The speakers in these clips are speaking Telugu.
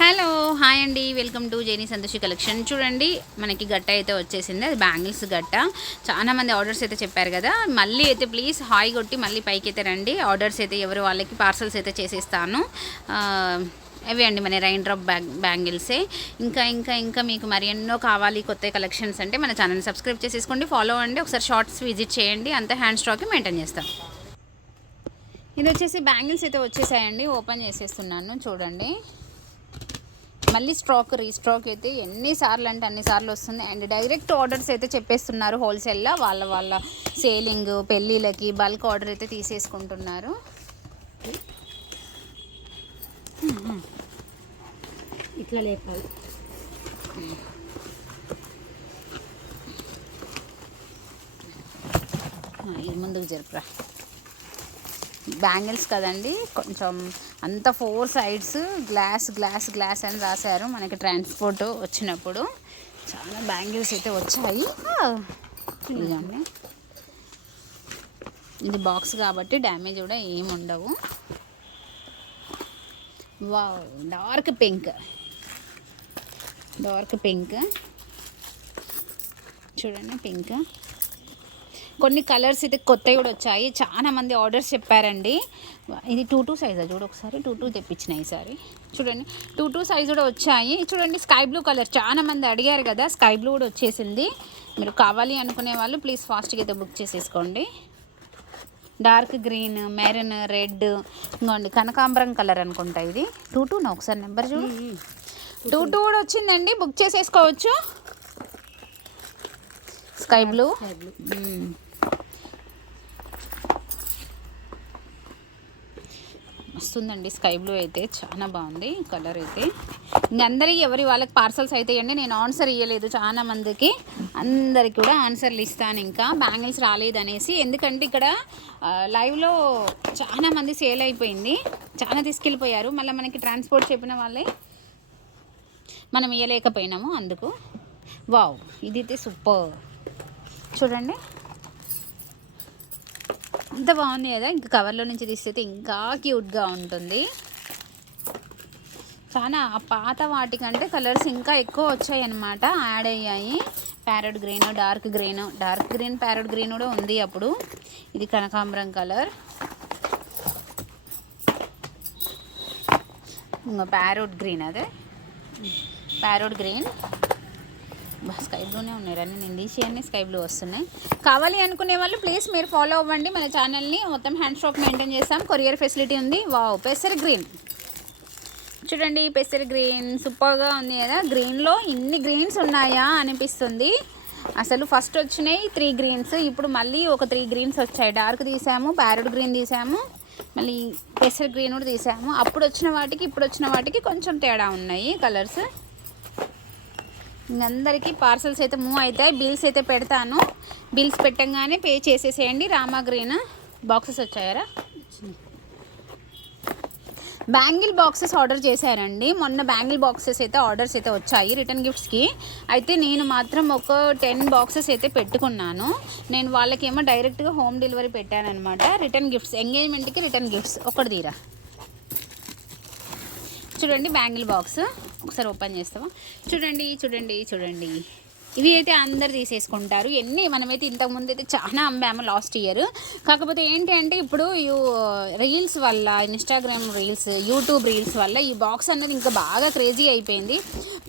హలో హాయ్ అండి, welcome to Jenny Santoshi collection. చూడండి మనకి గట్ట అయితే వచ్చేసింది, అది బ్యాంగిల్స్ గట్ట. చాలా మంది ఆర్డర్స్ అయితే చెప్పారు కదా, మళ్ళీ అయితే ప్లీజ్ హాయ్ కొట్టి మళ్ళీ పైకి అయితే రండి. ఆర్డర్స్ అయితే ఎవరు వాళ్ళకి పార్సల్స్ అయితే చేసేస్తాను. అవి అండి మన రైన్ డ్రాప్ బ్యాంగిల్సే. ఇంకా ఇంకా ఇంకా మీకు మరి ఎన్నో కావాలి కొత్త కలెక్షన్స్ అంటే మన ఛానల్ని సబ్స్క్రైబ్ చేసేసుకోండి, ఫాలో అవ్వండి, ఒకసారి షార్ట్స్ విజిట్ చేయండి, అంతా హ్యాండ్ స్టాక్ మెయింటైన్ చేస్తాం. ఇది వచ్చేసి బ్యాంగిల్స్ అయితే వచ్చేసాయండి, ఓపెన్ చేసేస్తున్నాను చూడండి. మళ్ళీ స్టాక్ రీస్టాక్ అయితే ఎన్నిసార్లు అంటే అన్నిసార్లు వస్తుంది. అండ్ డైరెక్ట్ ఆర్డర్స్ అయితే చెప్పేస్తున్నారు హోల్సేల్లో, వాళ్ళ సేలింగ్ పెళ్ళిళ్ళకి బల్క్ ఆర్డర్ అయితే తీసేసుకుంటున్నారు. ఇట్లా లేపాలి. ఇది ముందుకు జరుపురా. బ్యాంగిల్స్ కదండి, కొంచెం అంత 4 సైడ్స్ గ్లాస్ గ్లాస్ గ్లాస్ అని రాశారు. మనకి ట్రాన్స్పోర్ట్ వచ్చినప్పుడు చాలా బ్యాంగిల్స్ అయితే వచ్చాయి. ఇదండి, ఇది బాక్స్ కాబట్టి డ్యామేజ్ కూడా ఏమి ఉండవు. వావ్, డార్క్ పింక్ చూడండి, పింక్. కొన్ని కలర్స్ అయితే కొత్తవి కూడా వచ్చాయి, చాలా మంది ఆర్డర్స్ చెప్పారండి. ఇది 2 సైజా చూడు ఒకసారి, 2 తెప్పించిన ఈసారి. చూడండి 2 సైజ్ కూడా వచ్చాయి. చూడండి స్కై బ్లూ కలర్, చాలా మంది అడిగారు కదా, స్కై బ్లూ కూడా వచ్చేసింది. మీరు కావాలి అనుకునే వాళ్ళు ప్లీజ్ ఫాస్ట్గా అయితే బుక్ చేసేసుకోండి. డార్క్ గ్రీన్, మెరూన్, రెడ్, ఇంకోండి కనకాంబరం కలర్ అనుకుంటా ఇది. 2 నా ఒకసారి నెంబర్ చూడు, 2 కూడా వచ్చిందండి, బుక్ చేసేసుకోవచ్చు. స్కై బ్లూ వస్తుందండి, స్కై బ్లూ అయితే చాలా బాగుంది కలర్ అయితే. ఇంకందరికీ ఎవరి వాళ్ళకి పార్సల్స్ అయితే ఇవ్వండి, నేను ఆన్సర్ ఇవ్వలేదు చాలా మందికి, అందరికి కూడా ఆన్సర్లు ఇస్తాను. ఇంకా బ్యాంగిల్స్ రాలేదనేసి, ఎందుకంటే ఇక్కడ లైవ్లో చాలా మంది సేల్ అయిపోయింది, చాలా తీసుకెళ్ళిపోయారు. మళ్ళీ మనకి ట్రాన్స్పోర్ట్ చెప్పిన వాళ్ళే మనం ఇవ్వలేకపోయినాము అందుకు. వావ్, ఇది అయితే సూపర్ చూడండి, అంత బాగుంది కదా. ఇంకా కవర్లో నుంచి తీస్తే ఇంకా క్యూట్గా ఉంటుంది. చాలా పాత వాటికంటే కలర్స్ ఇంకా ఎక్కువ వచ్చాయి అన్నమాట, యాడ్ అయ్యాయి. Parrot green, dark green parrot green కూడా ఉంది అప్పుడు. ఇది కనకాంబరం కలర్, ఇంకా ప్యారెట్ గ్రీన్, అదే ప్యారెట్ గ్రీన్. స్కై బ్లూనే ఉన్నాయి అన్నీ, నేను తీసి అన్నీ స్కై బ్లూ వస్తున్నాయి. కావాలి అనుకునే వాళ్ళు ప్లీజ్ మీరు ఫాలో అవ్వండి మన ఛానల్ని, మొత్తం హ్యాండ్ స్టాక్ మెయింటైన్ చేస్తాం, కొరియర్ ఫెసిలిటీ ఉంది. వావ్, పెసర్ గ్రీన్ చూడండి, పెసర్ గ్రీన్ సూపర్గా ఉంది కదా. గ్రీన్లో ఇన్ని గ్రీన్స్ ఉన్నాయా అనిపిస్తుంది. అసలు ఫస్ట్ వచ్చినాయి 3 గ్రీన్స్, ఇప్పుడు మళ్ళీ ఒక 3 గ్రీన్స్ వచ్చాయి. డార్క్ తీసాము, ప్యారెట్ గ్రీన్ తీసాము, మళ్ళీ పెసర్ గ్రీన్ కూడా తీసాము. అప్పుడు వచ్చిన వాటికి ఇప్పుడు వచ్చిన వాటికి కొంచెం తేడా ఉన్నాయి కలర్స్. ఇంకందరికీ పార్సల్స్ అయితే మూవ్ అవుతాయి. బిల్స్ అయితే పెడతాను, బిల్స్ పెట్టంగానే పే చేసేసేయండి. రామా గ్రీన్ బాక్సెస్ వచ్చాయరా, బ్యాంగిల్ బాక్సెస్ ఆర్డర్ చేశారండి మొన్న. బ్యాంగిల్ బాక్సెస్ అయితే ఆర్డర్స్ అయితే వచ్చాయి రిటర్న్ గిఫ్ట్స్కి. అయితే నేను మాత్రం ఒక 10 బాక్సెస్ అయితే పెట్టుకున్నాను. నేను వాళ్ళకేమో డైరెక్ట్గా హోమ్ డెలివరీ పెట్టానమాట. రిటర్న్ గిఫ్ట్స్, ఎంగేజ్మెంట్కి రిటర్న్ గిఫ్ట్స్. ఒకటి తీరా చూడండి, బ్యాంగిల్ బాక్స్ ఒకసారి ఓపెన్ చేస్తావా. చూడండి ఇవి అయితే అందరు తీసేసుకుంటారు. మనమైతే ఇంతకుముందు అయితే చాలా అమ్మాము లాస్ట్ ఇయర్. కాకపోతే ఏంటి అంటే ఇప్పుడు రీల్స్ వల్ల, ఇన్స్టాగ్రామ్ రీల్స్, యూట్యూబ్ రీల్స్ వల్ల ఈ బాక్స్ అన్నది ఇంకా బాగా క్రేజీ అయిపోయింది.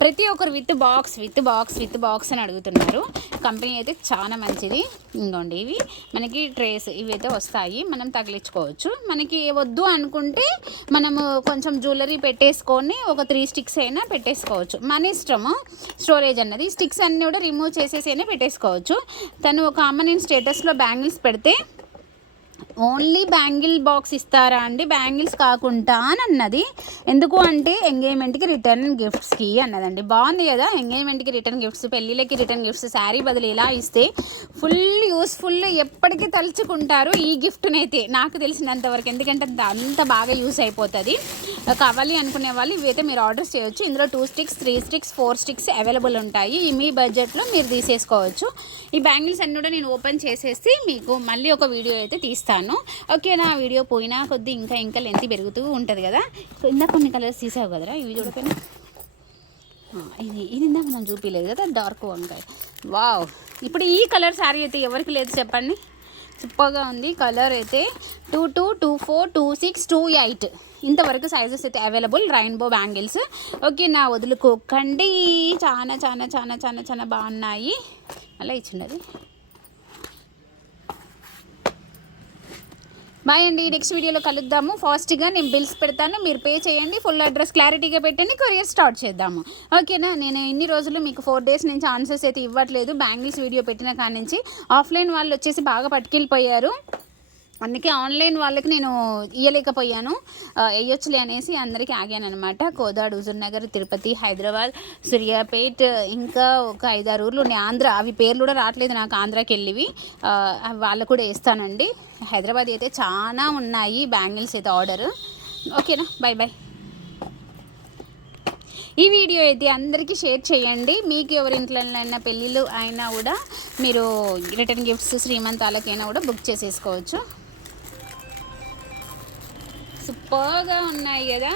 ప్రతి ఒక్కరు విత్ బాక్స్ అని అడుగుతున్నారు. కంపెనీ అయితే చాలా మంచిది. ఇంకోండి ఇవి మనకి ట్రేస్, ఇవి అయితే వస్తాయి, మనం తగిలించుకోవచ్చు. మనకి వద్దు అనుకుంటే మనము కొంచెం జ్యువెలరీ పెట్టేసుకొని ఒక 3 స్టిక్స్ అయినా పెట్టేసుకోవచ్చు, మన ఇష్టము. స్టోరేజ్ అన్నది స్టిక్స్ అన్నీ కూడా రిమూవ్ చేసేసి అయినా పెట్టేసుకోవచ్చు. తను ఒక అమ్మ నేను స్టేటస్లో బ్యాంగిల్స్ పెడితే ఓన్లీ బ్యాంగిల్ బాక్స్ ఇస్తారా అండి, బ్యాంగిల్స్ కాకుండా అని అన్నది. ఎందుకు అంటే ఎంగేజ్మెంట్కి రిటర్న్ గిఫ్ట్స్కి అన్నదండి. బాగుంది కదా, ఎంగేజ్మెంట్కి రిటర్న్ గిఫ్ట్స్, పెళ్ళిళ్ళకి రిటర్న్ గిఫ్ట్స్, శారీ బదులు ఇలా ఇస్తే ఫుల్ యూస్ఫుల్, ఎప్పటికీ తలుచుకుంటారు ఈ గిఫ్ట్ని అయితే నాకు తెలిసినంతవరకు. ఎందుకంటే అంత బాగా యూస్ అయిపోతుంది. కావాలి అనుకునే వాళ్ళు ఇవైతే మీరు ఆర్డర్ చేయొచ్చు. ఇందులో 2 స్టిక్స్, 3 స్టిక్స్, 4 స్టిక్స్ అవైలబుల్ ఉంటాయి. మీ బడ్జెట్లో మీరు తీసేసుకోవచ్చు. ఈ బ్యాంగిల్స్ అన్నీ కూడా నేను ఓపెన్ చేసేసి మీకు మళ్ళీ ఒక వీడియో అయితే తీస్తాను. చేస్తున్నాను. ఓకేనా, వీడియో పోయినా కొద్దీ ఇంకా లెంత్ పెరుగుతూ ఉంటుంది కదా. సో ఇందాక కొన్ని కలర్స్ తీసావు కదరా, ఇవి చూడకపోయినా. ఇది ఇందాక మనం చూపించలేదు కదా, డార్క్ వంకాయ. వావ్, ఇప్పుడు ఈ కలర్ శారీ అయితే ఎవరికి లేదు చెప్పండి. సూపర్గా ఉంది కలర్ అయితే. 22, 24, 26, 28 ఇంతవరకు సైజెస్ అయితే అవైలబుల్. Rainbow bangles. ఓకే నా, వదులుకోకండి. చాలా బాగున్నాయి. అలా ఇచ్చిండది. బాయ్ అండి, నెక్స్ట్ వీడియోలో కలుద్దాము. ఫాస్ట్గా నేను బిల్స్ పెడతాను, మీరు పే చేయండి. ఫుల్ అడ్రస్ క్లారిటీగా పెట్టండి, కొరియర్ స్టార్ట్ చేద్దాము. ఓకేనా, నేను ఇన్ని రోజులు మీకు 4 days నుంచి ఆన్సర్స్ అయితే ఇవ్వట్లేదు. బ్యాంగిల్స్ వీడియో పెట్టిన కాడి నుంచి ఆఫ్లైన్ వాళ్ళు వచ్చేసి బాగా పట్టుకెళ్ళిపోయారు. అందుకే ఆన్లైన్ వాళ్ళకి నేను ఇవ్వలేకపోయాను, వేయొచ్చులే అనేసి అందరికీ ఆగాను అనమాట. కోదాడ్, హుజూర్నగర్, తిరుపతి, హైదరాబాద్, సూర్యాపేట్, ఇంకా ఒక 5-6 ఊర్లు ఉన్నాయి ఆంధ్ర. అవి పేర్లు కూడా రావట్లేదు నాకు, ఆంధ్రాకి వెళ్ళివి. వాళ్ళు కూడా వేస్తానండి. హైదరాబాద్ అయితే చాలా ఉన్నాయి బ్యాంగిల్స్ అయితే ఆర్డర్. ఓకేనా, బాయ్. ఈ వీడియో అయితే అందరికీ షేర్ చేయండి. మీకు ఎవరింట్లో అయినా పెళ్ళిళ్ళు అయినా కూడా మీరు రిటర్న్ గిఫ్ట్స్, శ్రీమంతాలకైనా కూడా బుక్ చేసేసుకోవచ్చు. సూపర్గా ఉన్నాయి కదా.